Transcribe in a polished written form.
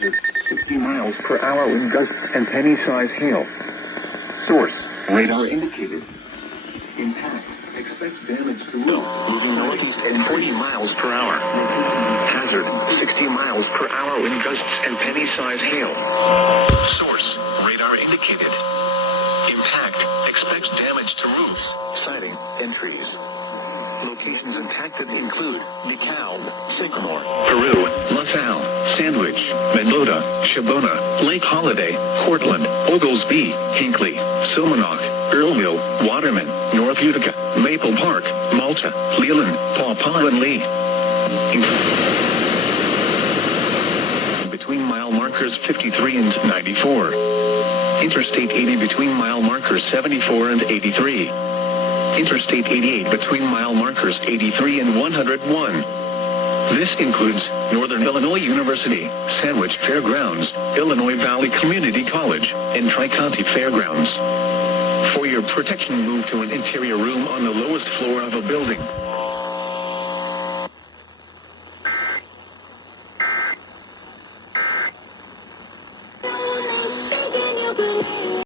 hazard, 60 miles per hour in gusts and penny-size hail. Source, radar indicated. Impact, expect damage to roof. Moving northeast at 40 miles per hour. Hazard, 60 miles per hour in gusts and penny-size hail. Source, radar indicated. Impact, expects damage to roofs, siding, and trees. Locations impacted include DeKalb, Sycamore, Peru, LaSalle, Sandwich, Mendota, Shabona, Lake Holiday, Portland, Oglesby, Hinckley, Silmanock, Earlville, Waterman, North Utica, Maple Park, Malta, Leland, Paw Paw, and Lee. Between mile markers 53 and 94. Interstate 80 between mile markers 74 and 83. Interstate 88 between mile markers 83 and 101. This includes Northern Illinois University, Sandwich Fairgrounds, Illinois Valley Community College, and Tri-County Fairgrounds. For your protection, move to an interior room on the lowest floor of a building.